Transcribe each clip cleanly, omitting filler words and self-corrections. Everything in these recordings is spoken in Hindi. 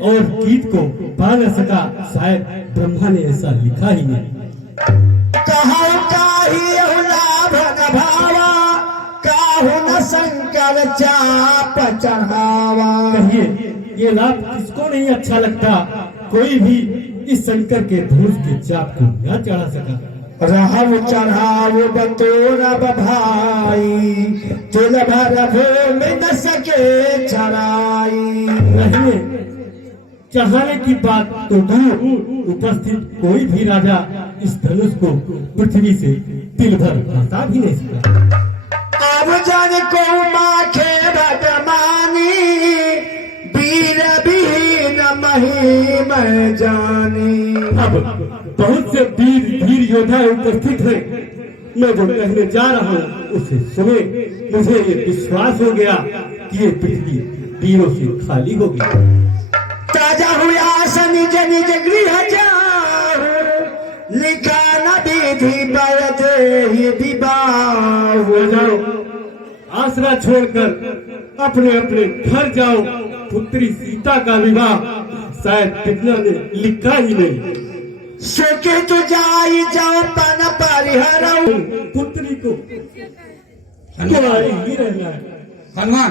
और गीत को पा न सका, शायद ब्रह्मा ने ऐसा लिखा ही नहीं। कहूँ काही लाभ न भावा, काहू न शंकर चाप चढ़ावा। कहिए ये लाभ किसको नहीं अच्छा लगता, कोई भी इस शंकर के धनुष के चाप को न चढ़ा सका। रहब चढ़ाव बतोरब भाई, तिल भर में न सके चढ़ाई। नहीं, चढ़ाने की बात तो दूर, उपस्थित कोई भी राजा इस धनुष को पृथ्वी से तिल भर हटा भी नहीं सका। अब जन को माखे भगवानी, वीर विहीन महिम जानी। अब बहुत से वीर योद्धा उपस्थित हैं, मैं जो कहने जा रहा हूँ उसे सुने। मुझे ये विश्वास हो गया कि ये पृथ्वी वीरों से खाली होगी। ताजा हुआ निज निज गृह जाओ, लिखा न विधि बरते ही विवाह। जाओ, आसरा छोड़कर अपने अपने घर जाओ। पुत्री सीता का विवाह शायद पिता ने लिखा ही नहीं। सुखी तू जाई जाओ पन परिहर, पुत्री को कुंवारी ही रहना है। हनुमान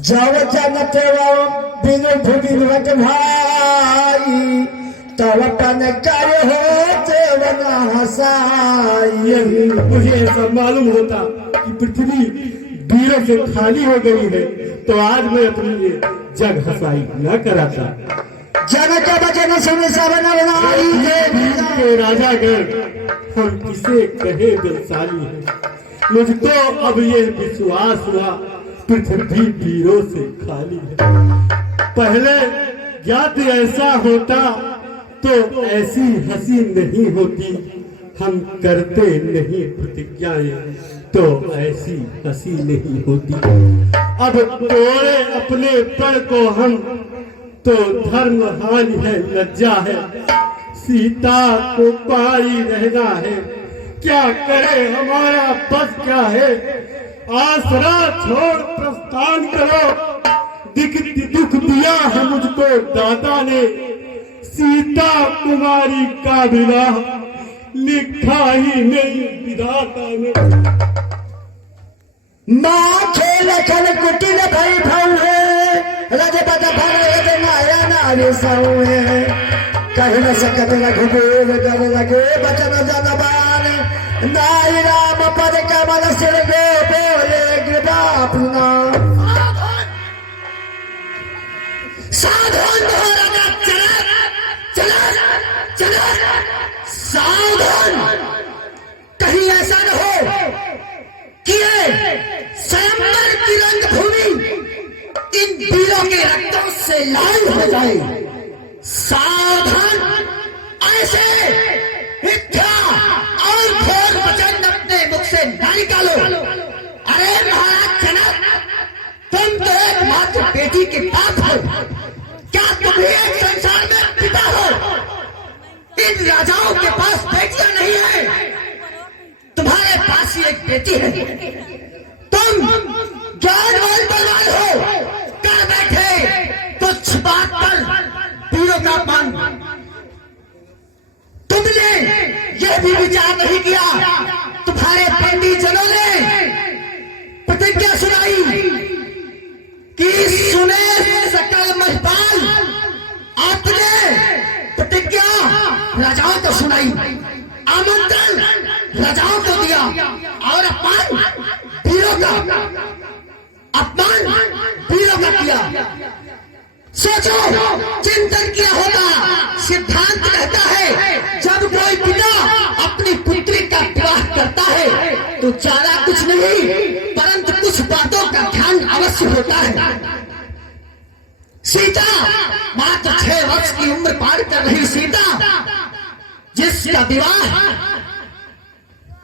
जब जनत बिनु भुविनवत भाई, तब पन कर होते बना हसाई। मुझे ऐसा मालूम होता कि पृथ्वी वीरों से खाली हो गई है तो आज मैं अपनी ये जग हसाई न कराता। जनक बचन सुन सब नर नारी, के राजा गण और किसे कहे बलशाली है। मुझको अब ये विश्वास हुआ पृथ्वी वीरों से खाली है। पहले ज्ञात ऐसा होता तो ऐसी हंसी नहीं होती, हम करते नहीं प्रतिज्ञाएं तो ऐसी हंसी नहीं होती। अब तोड़े अपने पर को हम तो धर्म हानि है, लज्जा है। सीता को पाई रहना है, क्या करे हमारा बस क्या है। आसरा छोड़ प्रस्थान करो, दुख दिया है मुझको दादा ने। सीता कुमारी का विवाह लिखा ही नहीं विधाता ने। माँ खेल खल कुटिल भई भव है, रजपत भर माया नारी सऊ है। कह न सकत रघुबीर डर लगे बचन जनबान, नाई राम पद कमल सिर गो बोले कृपा अपना। साधन सावधान, कहीं ऐसा न हो कि स्वयंवर की रंगभूमि इन वीरों के रक्तों से लाल हो जाए। सावधान, ऐसे मिथ्या और घोर वचन अपने मुख से न निकालो। अरे महाराज जनक, तुम तो एकमात्र बेटी के बाप हो, क्या तुम भी एक संसार में पिता हो? इन राजाओं के पास बेटियां नहीं है, तुम्हारे पास ही एक बेटी है। तुम ज्ञानवान बलवान हो, कर बैठे तुच्छ बात पर वीरों का अपमान। तुमने यह भी विचार नहीं किया, तुम्हारे पंडित जनों ने प्रतिज्ञा सुनाई कि सुने सकल महिपाल। आपने प्रतिज्ञा राजाओं को सुनाई, आमंत्रण राजाओं को दिया और अपमान वीरों का किया। सोचो, चिंतन किया होगा। सिद्धांत कहता है जब कोई पिता अपनी पुत्री का विवाह करता है तो ज्यादा कुछ नहीं परंतु कुछ बातों का ध्यान अवश्य होता है। सीता मात्र 6 वर्ष की उम्र पार कर रही सीता, जिसका विवाह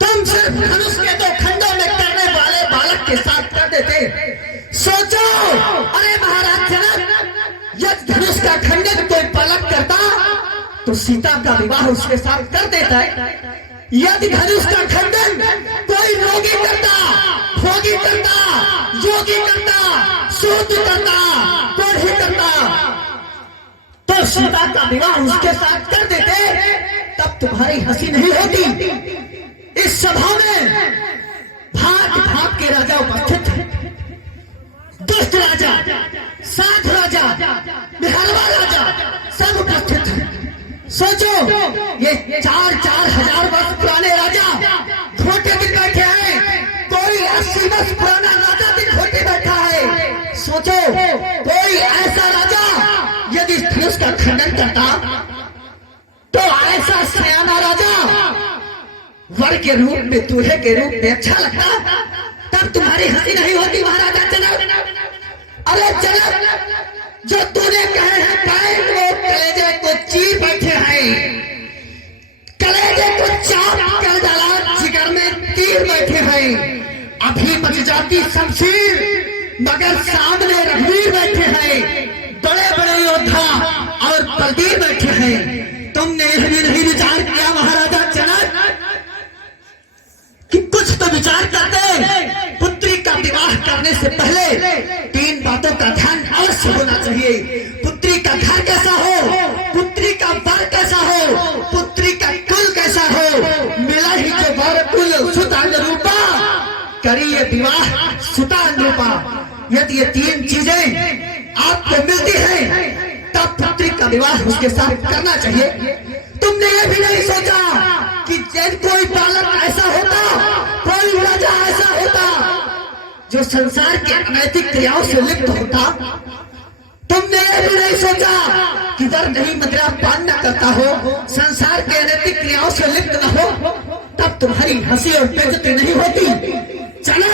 तुम सिर्फ धनुष के 2 खंडों में करने वाले बालक के साथ कर देते। सोचो, अरे महाराज जनक, यदि धनुष का खंडन कोई बालक करता तो सीता का विवाह उसके साथ कर देता है। यदि धनुष का खंडन कोई रोगी करता, भोगी करता, योगी करता, सूत करता, कोढ़ी करता सीता का विवाह उसके साथ कर देते तब तुम्हारी हंसी नहीं होती। इस सभा में भाग भाग के राजा उपस्थित थे। दुष्ट राजा, साध राजा, बिहारवा राजा सब उपस्थित थे। सोचो, ये 4-4 हजार वर्ष पुराने राजा घोटे पे बैठे हैं। कोई 80 वर्ष पुराना राजा भी घोटे बैठा है। सोचो, कोई ऐसा राजा यदि धनुष का खंडन करता तो ऐसा सयाना राजा वर के रूप में, दूल्हे के रूप में अच्छा लगता, तब तुम्हारी हंसी नहीं होती महाराजा जनक। अरे जनक, जो तूने कहे हैं पैर वो कलेजे को चीर बैठे हैं, कलेजे को चाप कर डाला, जिगर में तीर बैठे हैं। अभी मच जाती शमशीर मगर सामने रघुवीर बैठे हैं, बड़े बड़े योद्धा और बलबीर बैठे हैं। तुमने यह भी नहीं विचार किया महाराजा जनक कि कुछ तो विचार करते। पुत्री का विवाह करने से पहले 3 बातों का ध्यान अवश्य होना चाहिए। पुत्री का घर कैसा हो, पुत्री का वर कैसा हो, पुत्री का कुल कैसा हो, मिला ही जो वर कुल सुतानुरूपा, करिए विवाह सुतानुरूपा। यदि ये 3 चीजें आपको मिलती हैं तब पुत्री का विवाह उसके साथ करना चाहिए। तुमने ये भी नहीं सोचा कि जब कोई बालक ऐसा होता, कोई राजा ऐसा होता जो संसार के अनैतिक क्रियाओं से लिप्त होता। तुमने ये भी नहीं सोचा कि दर नहीं मदिरा पान न करता हो, संसार के अनैतिक क्रियाओं से लिप्त न हो, तब तुम्हारी हंसी और बेइज्जती नहीं होती। चलो,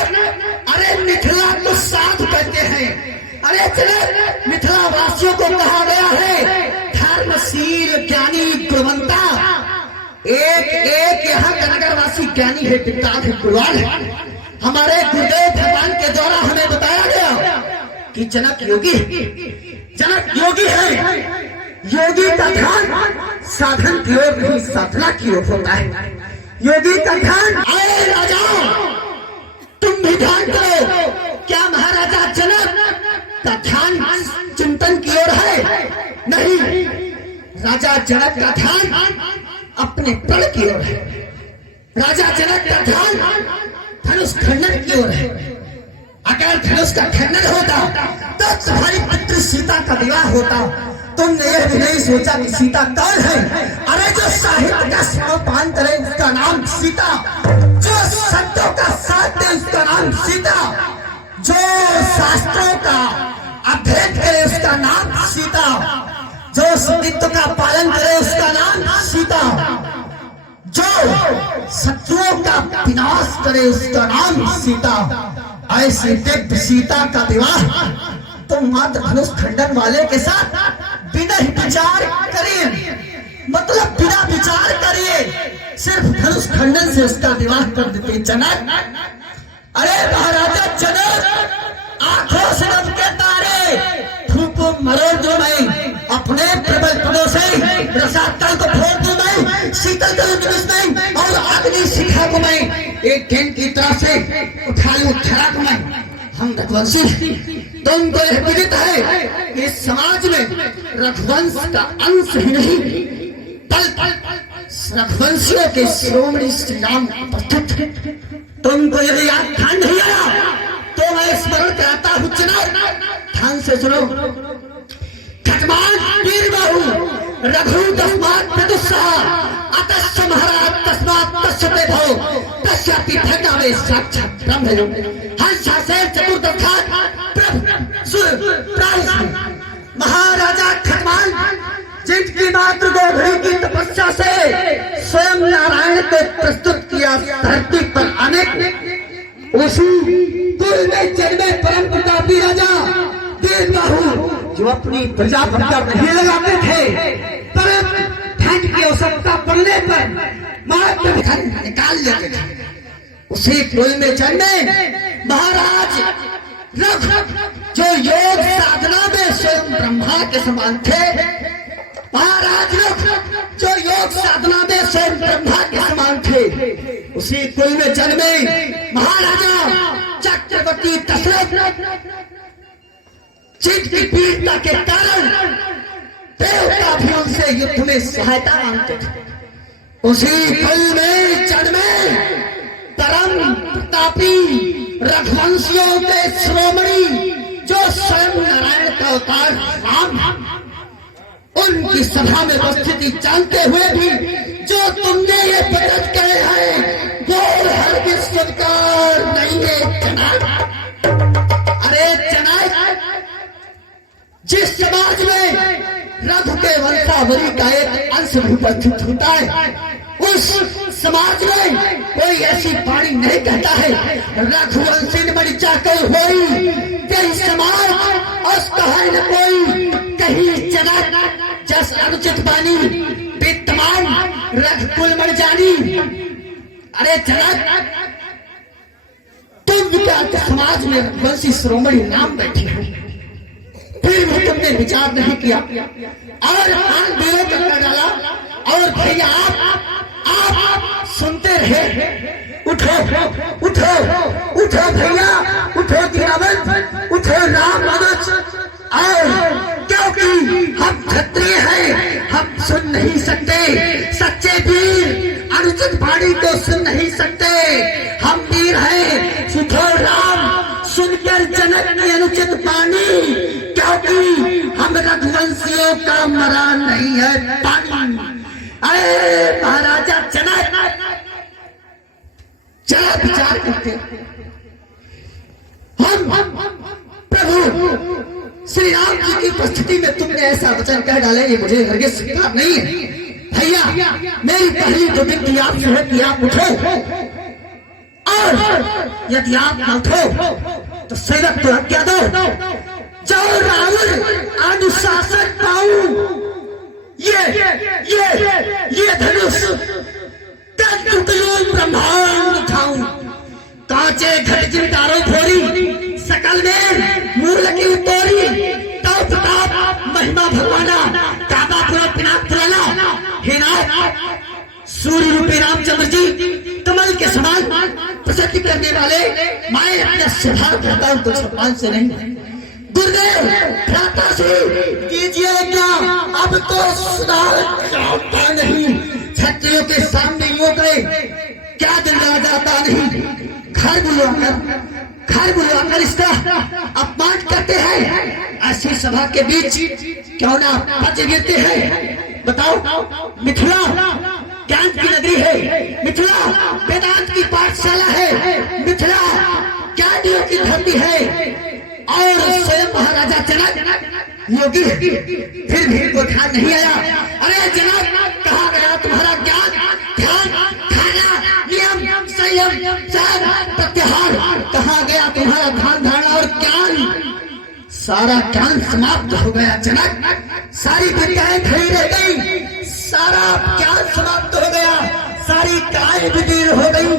अरे मिथिला को साथ कहते हैं। अरे चलो, मिथिला वासियों को कहा गया है धर्मशील ज्ञानी गुणवंता। एक एक यहाँ का नगरवासी ज्ञानी है, विद्वान है, गुणवान है। हमारे गुरुदेव भगवान के द्वारा हमें बताया गया कि जनक योगी है। योगी का ध्यान साधन की ओर नहीं, साधना की ओर होता है। योगी का ध्यान, आए राजाओं तुम भी ध्यान करो। क्या महाराजा जनक का ध्यान चिंतन की ओर है? नहीं, राजा जनक का ध्यान अपने प्रण की ओर है। राजा जनक का ध्यान धनुष खंडन की ओर है। अगर धनुष का खंडन होता तो तुम्हारी पुत्री सीता का विवाह होता। तुमने यह भी नहीं सोचा कि सीता कौन है। अरे जो साहित्य का सोपान करे उसका नाम सीता, जो संतों का साथ दे उसका नाम सीता, जो शास्त्रों का अध्ययन करे उसका नाम सीता, जो सतीत्व का पालन करे उसका नाम सीता, जो शत्रुओं का विनाश करे उसका नाम सीता। ऐसी दिव्य सीता का विवाह तो मात्र धनुष खंडन वाले के साथ बिना ही विचार करिए, मतलब बिना विचार करिए सिर्फ धनुष खंडन से उसका विवाह कर देते जनक। अरे महाराजा जनक, आंखों से रब के तारे फूको मरो जो मैं, अपने प्रबल पदों से रसातल को फोड़ दूं मैं, शीतल करूं निमिष में, और अग्नि शिखा को मैं एक गेंद की तरह से उठा लूं छड़ा को मैं। हम रघुवंशी, तुमको यह विदित है कि इस समाज में रघुवंश का अंश ही नहीं, पल पल रघुवंशियों के शिरोमणि श्री राम उपस्थित है। तुमको यदि याद ध्यान नहीं आया तो मैं स्मरण कराता हूँ। ध्यान से सुनो। खटमान वीर बाहु रघु तस्मात् प्रदुस्सह अतश्च महाराज तस्मात् तस्यते भव तस्यापि भग्नावे साक्षात् ब्रह्मयो हंसासे चतुर्दशात् महाराजा खटमान जिनकी मातृ गोधरी की तपस्या से स्वयं नारायण को प्रस्तुत किया धरती पर अनेक, उसी कुल में जन्मे परम प्रतापी राजा वीर बाहु जो अपनी प्रजा पर नहीं लगाते थे, परम ठंड की आवश्यकता पड़ने पर मात्र निकाल लेते थे। उसी कुल में जन्मे महाराज रघु जो योग साधना में स्वयं ब्रह्मा के समान थे। महाराज रघु जो योग साधना में स्वयं ब्रह्मा के समान थे। उसी कुल में जन्मे महाराजा चक्रवर्ती दशरथ जिनकी वीरता के कारण देवता से युद्ध में सहायता मांगते थे। उसी कुल में जड़ में परम प्रतापी रघुवंशियों के शिरोमणि जो स्वयं नारायण का अवतार राम, उनकी सभा में उपस्थिति जानते हुए भी जो तुमने ये वचन कहे हैं वो हरगिज स्वीकार नहीं है जनाब। अरे जनाब, जिस समाज में रघु के वंशावली का एक अंश भी उपस्थित होता है, उस समाज में कोई ऐसी वाणी नहीं कहता है रघुवंशी मणि जाकर होई कहीं समाज अस्त है न कोई कहीं जनक जस अनुचित बानी विद्यमान रघुकुल मर जानी। अरे जनक, तुम विख्यात समाज में रघुवंशी शिरोमणि नाम बैठे हो, फिर भी तुमने विचार नहीं किया और आन वीरों को कर डाला। और भैया आप सुनते रहे। उठो उठो उठो भैया, उठो दीनावंत, उठो राम मनोज, और क्योंकि हम क्षत्रिय हैं, हम सुन नहीं सकते सच्चे वीर अनुचित वाणी को सुन नहीं सकते। हम वीर हैं, उठो राम, सुनकर जनक की अनुचित वाणी, क्योंकि हम रघुवंशियों का मरा नहीं है पानी। अरे महाराजा जनक, जरा विचार करते, हम प्रभु श्री राम जी की उपस्थिति में तुमने ऐसा वचन कह डाले, ये मुझे हरगिज स्वीकार नहीं है। भैया, मेरी पहली जो विनती आपसे है कि आप उठो, और यदि आप न उठो तो सेवक को आज्ञा दो, जो रावण अनुशासन पाऊं, ये धनुष ब्रह्मांड उठाऊं, कांचे घट चिंतारों फोरी, सकल में मूल की तोरी, तो प्रताप महिमा भगवाना, काबा पुरा पिनाक पुराना, हे नाथ सूर्य रूपी रामचंद्र जी कमल के समान प्रसिद्धि करने वाले, मैं अपने सुधार करता हूं तो सम्मान से नहीं। गुरुदेव भ्राता से कीजिए क्या, अब तो सुधार जाता नहीं, क्षत्रियों के सामने यो गए क्या दिन रह जाता नहीं। घर बुलवाकर इसका अपमान करते हैं, ऐसी सभा के बीच क्यों ना पच गिरते हैं। बताओ, मिथिला ज्ञान की नगरी है, मिथिला वेदांत की पाठशाला है, मिथिला ज्ञानियों की धरती है, और स्वयं महाराजा जनक योगी, फिर भी को ध्यान नहीं आया। अरे जनक, कहाँ गया तुम्हारा ज्ञान, ध्यान, खाना, नियम, संयम, त्याग, प्रत्याहार, कहाँ गया तुम्हारा ध्यान, धारणा और ज्ञान? सारा ज्ञान समाप्त हो गया जनक, सारी विद्याएं खड़ी रह गई, सारा ज्ञान समाप्त हो गया, सारी कलाएं विदीर्ण हो गई।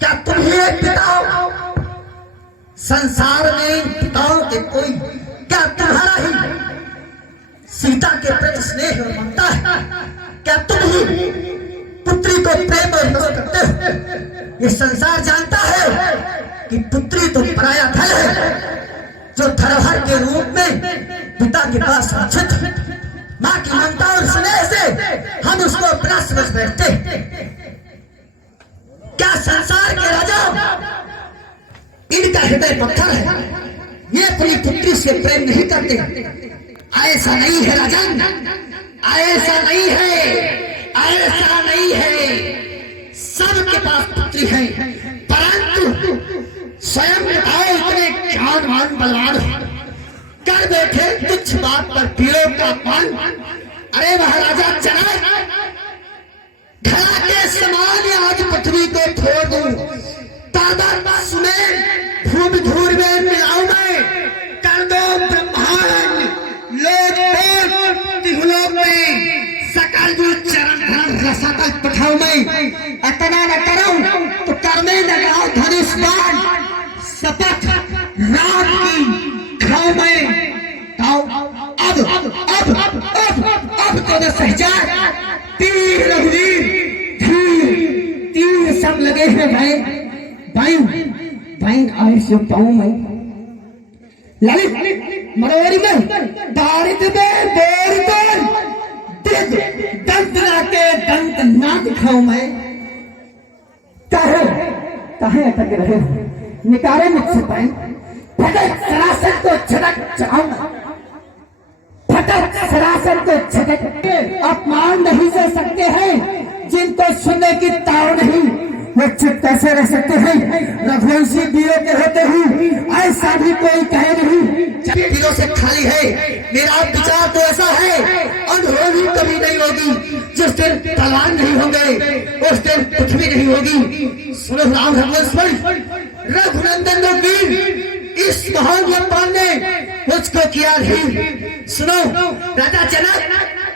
क्या तुम्हें पिता हो संसार में, पिताओं के कोई, क्या तुम्हारा ही सीता के प्रति स्नेह और ममता है? क्या तुम ही पुत्री को प्रेम और नमन करते हो? ये संसार जानता है कि पुत्री तो पराया धन है, जो धरोहर के रूप में पिता के पास सुरक्षित है। माँ की ममता और स्नेह से हम उसको अपना समझ बैठते। क्या संसार के राजा इनका हृदय पत्थर है, ये अपनी पुत्री से प्रेम नहीं करते? ऐसा नहीं है राजन, ऐसा नहीं है, ऐसा नहीं है। सबके पास पुत्री है, परंतु स्वयं इतने ज्ञानवान बलवान कर बैठे कुछ बात पर पीड़ों का पान। अरे महाराजा जनक, धरा के समान आज पृथ्वी को छोड़ दूं, सुने भूमि धूर में मिलाऊं मैं, कर दो ब्रह्मांड लोक में सकल जो चरण धन रसा तक पठाऊं मैं। इतना न करूं तो करने लगाओ धनुष बाण, शपथ राम की खाऊं मैं। अब तो न सहजा तीर रघुवीर, तीर सब लगे हैं भाई, भाई आए से पाऊं मैं। ललित मरोरी में दारिद्र में बोर दिखाऊं मैं? काहे काहे अटक रहे हो? निकाले मुझसे पैन, फटक सरासर को झटक जाऊंगा, फटक सरासर को झटक। अपमान नहीं सह सकते हैं जिनको सुनने की ताव नहीं, वो चुप कैसे रह सकते हैं? रघुवंशी वीरों के होते हुए ऐसा भी कोई कहे नहीं। दिलों से खाली है। मेरा विचार तो ऐसा है, अनहोनी कभी नहीं होगी। जिस दिन तलवार नहीं होंगे उस दिन पृथ्वी नहीं होगी। सुनो राम रघुवंश रघुनंदन वीर, इस महान यज्ञ ने मुझको किया नहीं। सुनो राजा जनक,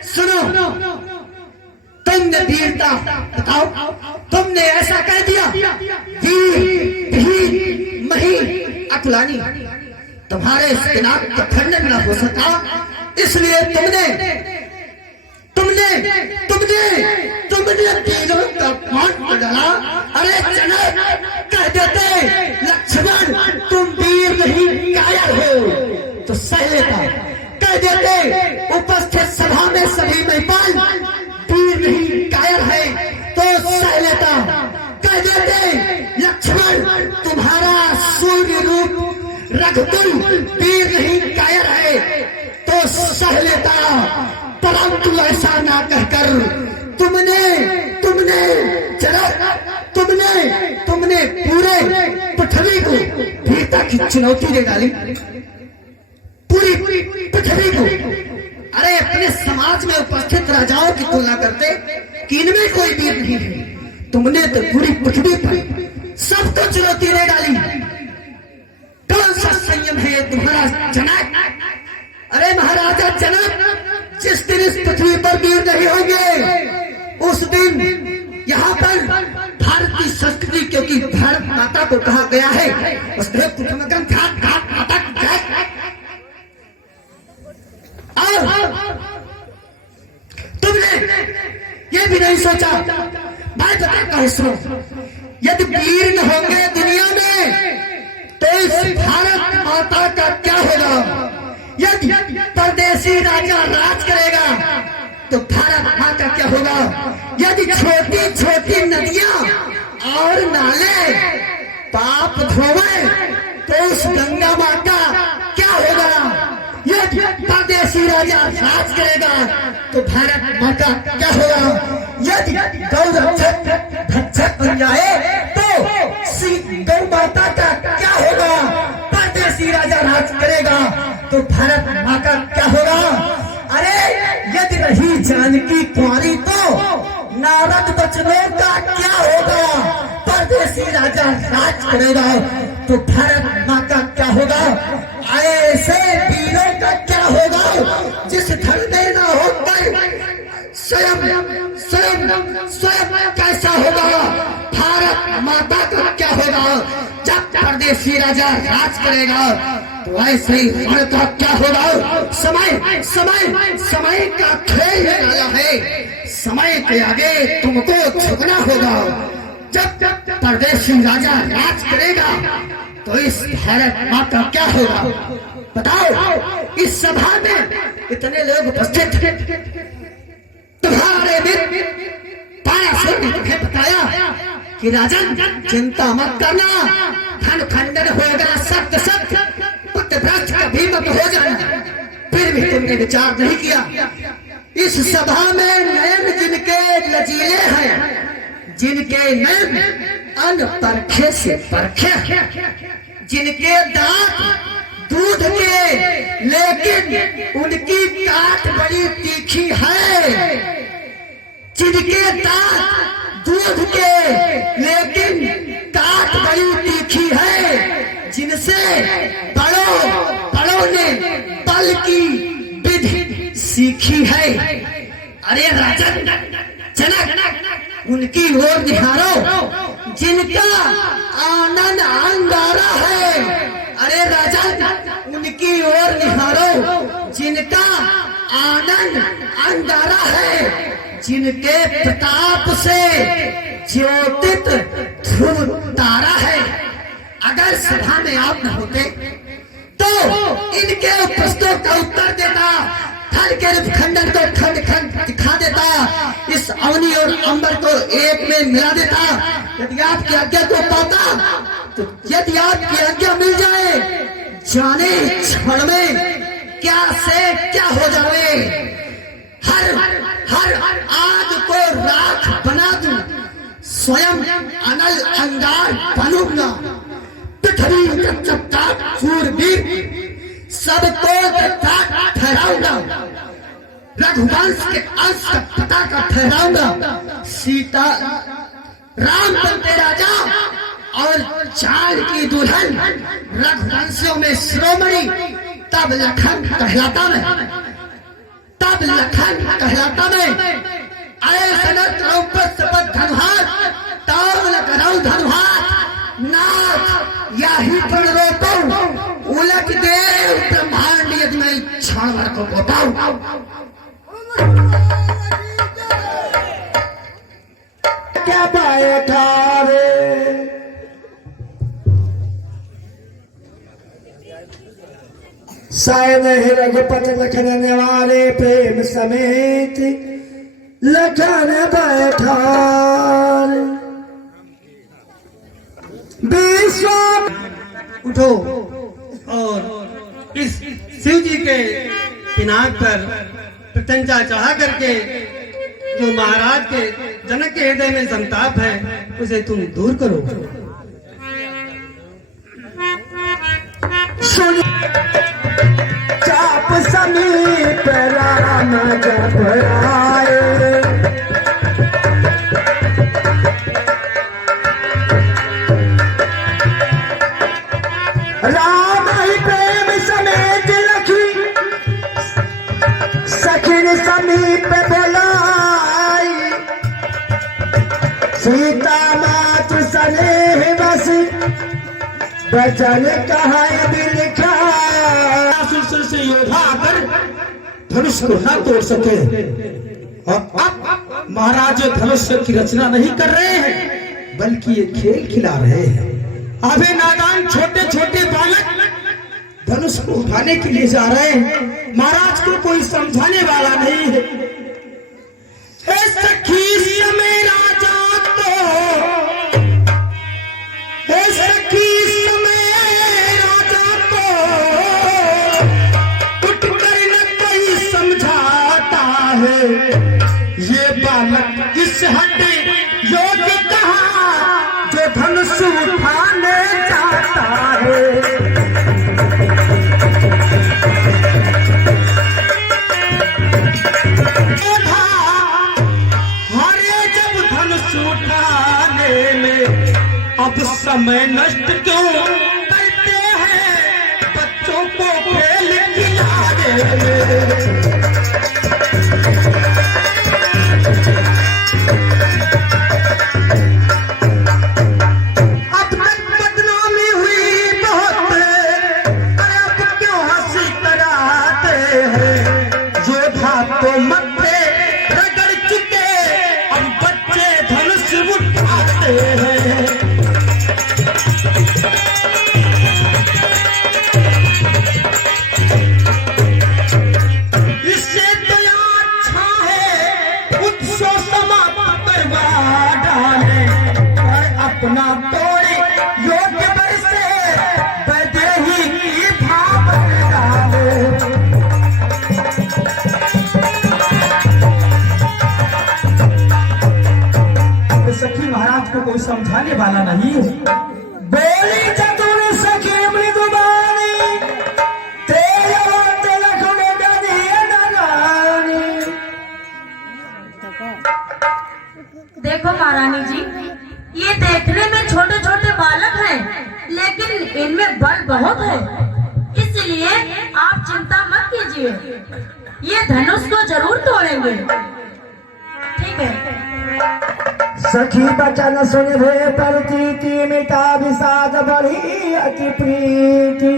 सुनो, तुमने वीरता बताओ, तुमने ऐसा कह दिया वीर भी मही अकुलानी, तुम्हारे दिनाक का खंडन न हो सका, इसलिए तुमने तुमने तुमने तुमने वीरों का अपमान डाला। अरे जनक कह देते लक्ष्मण तुम वीर नहीं कायर हो तो सह लेता। कह देते उपस्थित सभा में सभी महिपाल वीर नहीं कायर है तो सह लेता। कह देते लक्ष्मण तुम्हारा सूर्य रूप रघुकुल वीर नहीं कायर है तो सह लेता। परंतु ऐसा ना कहकर तुमने तुमने जनक तुमने पूरे पृथ्वी को वीरता की चुनौती दे डाली, पूरी पृथ्वी को। अरे अपने समाज में उपस्थित राजाओं की तुलना करते कि इनमें कोई वीर नहीं है, तुमने तो पूरी पृथ्वी पर सबको चुनौती दे डाली। कौन सा संयम है ये तुम्हारा जनक? अरे महाराजा जनक, जिस दिन इस पृथ्वी पर वीर नहीं होंगे उस दिन यहाँ पर भारत की संस्कृति, क्योंकि भारत माता को कहा गया है उसके कुटुंबकम घाट घाट अटक जाए। तुमने ये भी नहीं सोचा, मैं बताता हूं सुनो, यदि वीर न होंगे दुनिया में तो इस भारत माता का क्या होगा? यदि परदेशी राजा राज करेगा तो भारत माँ का क्या होगा? यदि छोटी छोटी नदियां और नाले पाप धोवे तो उस गंगा माँ का क्या होगा? यदि परदेशी राजा राज करेगा तो भारत माँ का क्या होगा? यदि गौ रक्षक भक्षक बन जाए तो गौ माता का क्या होगा? परदेशी राजा राज करेगा तो भारत माँ का क्या होगा? अरे यदि रही जानकी कुंवारी तो नारद बचनों का क्या होगा? परदेशी राजा राज करेगा तो भारत माँ का क्या होगा? ऐसे वीरों का क्या होगा जिस घर में ना होकर स्वयं स्वयं स्वयं कैसा होगा? भारत माता का क्या होगा जब परदेशी राजा राज करेगा? तो ऐसे ही रण का क्या होगा? समय समय समय का खेल आया है, समय के आगे तुमको झुकना होगा। जब परदेशी राजा राज करेगा तो इस भारत माँ का क्या होगा? बताओ। इस सभा में इतने लोग उपस्थित हैं, तुम्हारे मित्र तारासुर ने तुम्हें बताया कि राजन चिंता मत करना, धन खंडन होगा सत्य सत्य, पुत्र भ्रष्ट कभी मत हो जाना। फिर भी तुमने विचार नहीं किया। इस सभा में नयन जिनके लचीले हैं, जिनके नयन अन्न परखे से परखे, जिनके दांत दूध के लेकिन उनकी काट बड़ी तीखी है, जिनके दांत दूध के लेकिन काट बड़ी तीखी है, जिनसे बड़ों ने बल की विधि सीखी है। अरे राजन जनक उनकी ओर निहारो जिनका आनंद अंगारा है। अरे राजन उनकी ओर निहारो जिनका आनंद अंगारा है, जिनके प्रताप से ज्योतित ध्रुव तारा है। अगर सभा में आप न होते तो इनके प्रश्नों का उत्तर देता, धन के खंडन को खंड खंड दिखा देता, इस अवनी और अंबर को को एक में मिला देता। यदि आपकी आज्ञा को पाता तो यदि आपकी आज्ञा मिल जाए, जाने क्षण में क्या से क्या हो जाए। हर हर आग को राख बना दूं, स्वयं अनल अंगार बनूंगा। पृथ्वी का चट्टान शूरवीर सबको ठहराऊंगा। रघुवंश के अंश का पताका ठहराऊंगा। सीता राम बनते राजा और चाल की दुल्हन, रघुवंशियों में शिरोमणि, तब लखन कहलाता मैं, तब लखन कहलाता मैं। अरे सनत शपथ धनुहार, तब न कराऊं धनुहार। नाथ यही पर रोको, उलट देव ब्रह्मांड यदि मैं क्षण भर को बताऊं। क्या बैठा रे शायद ही रघुपति लखन निवारे प्रेम समेत लखन बैठा रे। उठो और इस शिव जी के पिनाक पर प्रत्यंचा चढ़ा करके जो महाराज के जनक के हृदय में संताप है उसे तुम दूर करो। चाप समीप राम जब आए, राम ही प्रेम समेत लखी सखिन समीप बोलाई। सीता मातु स्नेह बस बचन कहा लिखा। से योद्धा आकर धनुष को न तोड़ सके और अब महाराज धनुष की रचना नहीं कर रहे हैं बल्कि ये खेल खिला रहे हैं। अभी नादान छोटे छोटे बालक धनुष को उठाने के लिए जा रहे हैं, महाराज को कोई समझाने वाला नहीं है। सखी समय राजा सखी समय राजा को उठकर न कोई समझाता है। ये बालक इस हट योग्य कहा जो धनुष उठाने जाता है। हरे जब धनुष उठाने में अब समय नष्ट क्यों करते हैं बच्चों को खेल खिलाने में। अपना तोड़े योग्य बर से बदेही की भाव डाले। सखी महाराज को कोई समझाने वाला नहीं है। बोली चतुर सखी मृदुबानी, तेरा तिलक में गदिए नारानी। देखो महारानी जी, ये देखने में छोटे छोटे बालक हैं, लेकिन इनमें बल बहुत है, इसलिए आप चिंता मत कीजिए, ये धनुष को जरूर तोड़ेंगे। ठीक है। सखी बचन सुन भय प्रतीति मिटा विषाद बढ़ी अति प्रीति।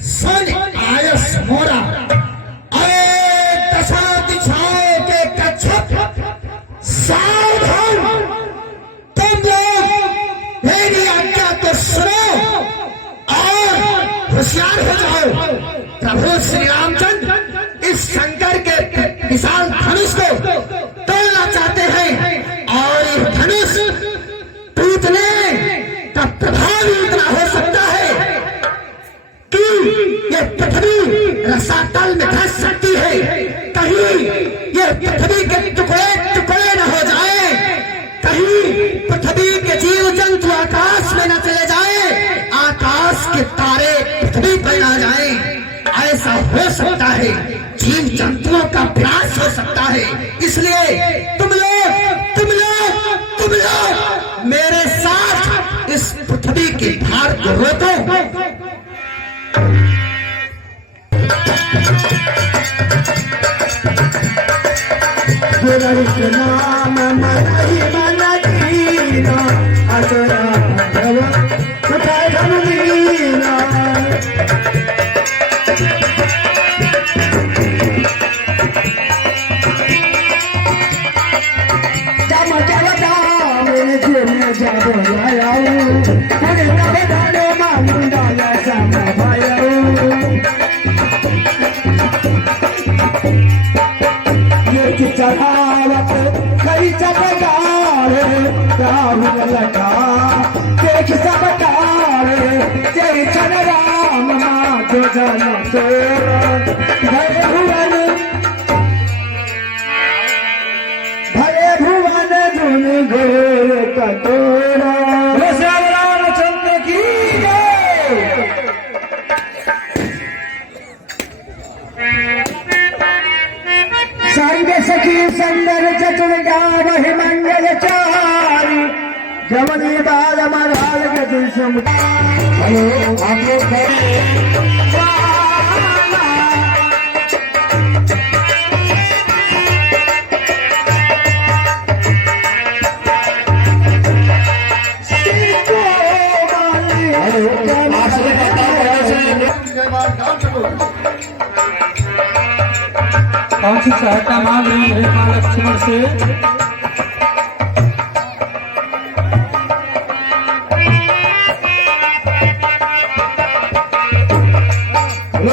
सन आयस मोरा, दशा दिशाओं के होशियार हो जाओ। प्रभु श्री रामचंद्र इस शंकर के विशाल धनुष को तोड़ना चाहते हैं और यह धनुष टूटने का प्रभाव ही इतना हो सकता है कि यह पृथ्वी रसातल में धंस सकती है। कहीं यह पृथ्वी के टुकड़े टुकड़े न हो जाए, कहीं पृथ्वी के जीव जंतु आकाश में न चले जाए, आकाश के तारे पृथ्वी पर न जाए। ऐसा हो सकता है, जीव जंतुओं का विनाश हो सकता है। इसलिए तुम लोग मेरे साथ इस पृथ्वी की भार को रोको। नाम मनाई मनकीना असरा भव सुखाय धनुलीना चढ़ावत कई चपकार राहुल लगा देख सबकार जय चन राम जो जन भय भुवन जुन घोर कटोरा रामचंद्र की संग सखी सुंदर चतुर गावहि मंगल चारी जवनी बाल मराल गति सम हेलो आप लोग कौन सी सहायता मांग रही है मां लक्ष्मण से?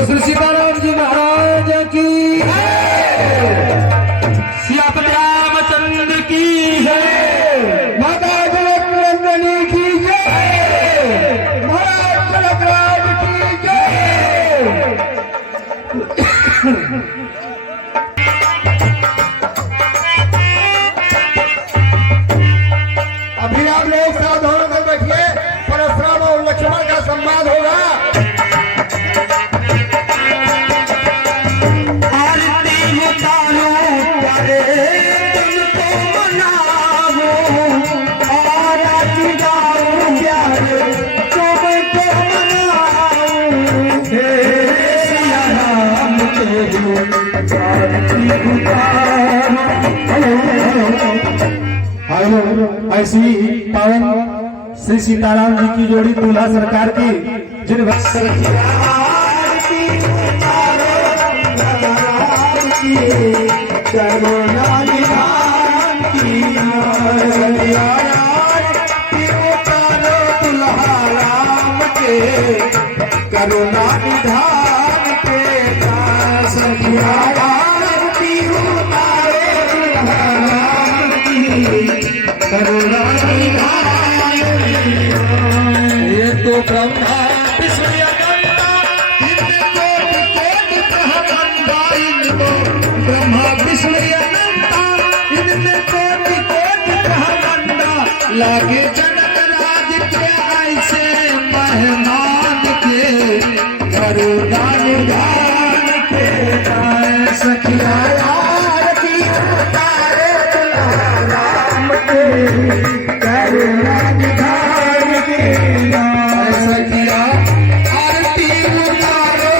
श्री सीताराम जी महाराज की सियापति रामचंद्र की जय, माता जनकनंदिनी की जय, महाराज जनकराज की जय। अभी आप लोग सावधान होकर बैठिए, परशुराम और लक्ष्मण का संवाद होगा। आरती उतारो प्यारे तुमको मनावो, आरती गाओ प्यारे तुमको मनावो, हे सिया राम तेरी आरती उतारो। ऐसी पावन श्री सीताराम जी की जोड़ी दूल्हा सरकार की जिन करुणा निधान के ये तो ब्रह्मा विष्णु अनंता, ब्रह्मा विष्णु अनंता, इनमें कोटि कोटि ब्रह्मांडा लागे जनक राज के ऐसे मेहमान के करुणा निधान के सखिया आरती उतारे राम के करुणा निधान के सखिया आरती उतारे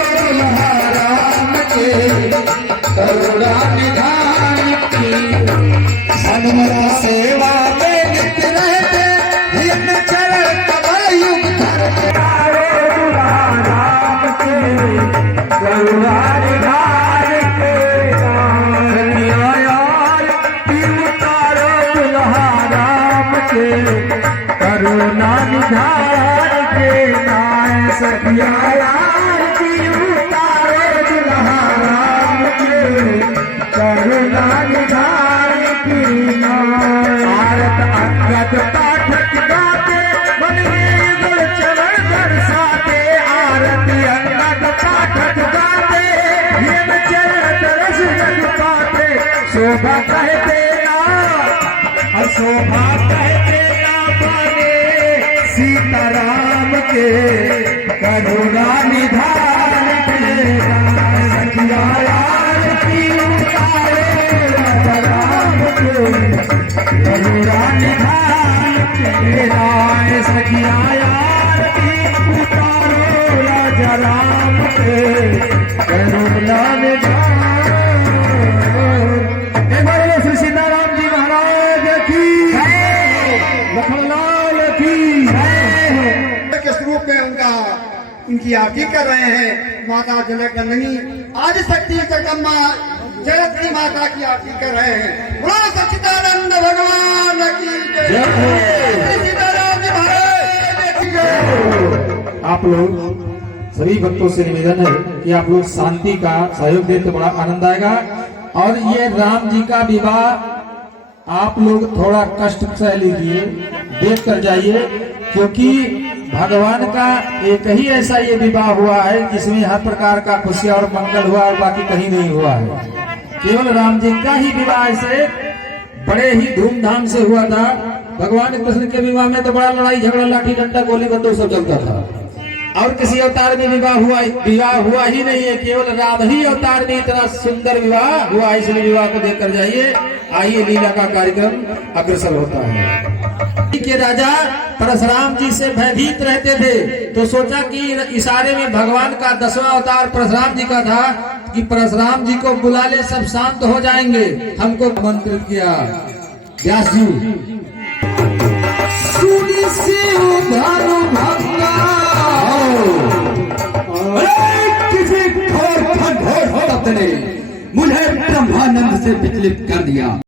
राम के करुणा निधान की। सनमरा सेवा में नित्य रहते इन चरण कमल युग धरते राम के करुणा निधान के सखिया आरती उतारो दुल्हा राम के करुणा निधान के नाय सखिया शोभा कहते ना, शोभा कहते ना माने सीताराम के करुणा निधान तेरा। सखिया यार की उतारे राजा राम के करुणा निधान तेरा। सखिया यार की उतारो राजा राम के करुणा निधान। श्री सीताराम जी महाराज की, लखनलाल की के स्वरूप में उनकी आरती कर रहे हैं। माता जनकनंदिनी आदि शक्ति जगदम्बा जगतनी माता की आरती कर रहे हैं। बोलो सच्चिदानंद भगवान की जय। श्री सीताराम जी महाराज की जय। आप लोग सभी भक्तों से निवेदन है कि आप लोग शांति का सहयोग दें तो बड़ा आनंद आएगा। और ये राम जी का विवाह आप लोग थोड़ा कष्ट सह लीजिए, देख कर जाइए, क्योंकि भगवान का एक ही ऐसा ये विवाह हुआ है जिसमें हर प्रकार का खुशियां और मंगल हुआ और बाकी कहीं नहीं हुआ है। केवल राम जी का ही विवाह से बड़े ही धूमधाम से हुआ था। भगवान कृष्ण के विवाह में तो बड़ा लड़ाई झगड़ा, लाठी डंडा, गोली बंदूक सब चलता था, और किसी अवतार में विवाह हुआ ही नहीं है। केवल राम ही अवतार में इतना सुंदर विवाह हुआ, इसलिए विवाह को देखकर जाइए। आइए, लीला का कार्यक्रम अग्रसर होता है। के राजा परशुराम जी से भयभीत रहते थे, तो सोचा कि इशारे में भगवान का 10वां अवतार परशुराम जी का था कि परशुराम जी को बुला ले, सब शांत हो जाएंगे। हमको आमंत्रित किया व्यास जी। मुझे ब्रह्मानंद से विचलित कर दिया।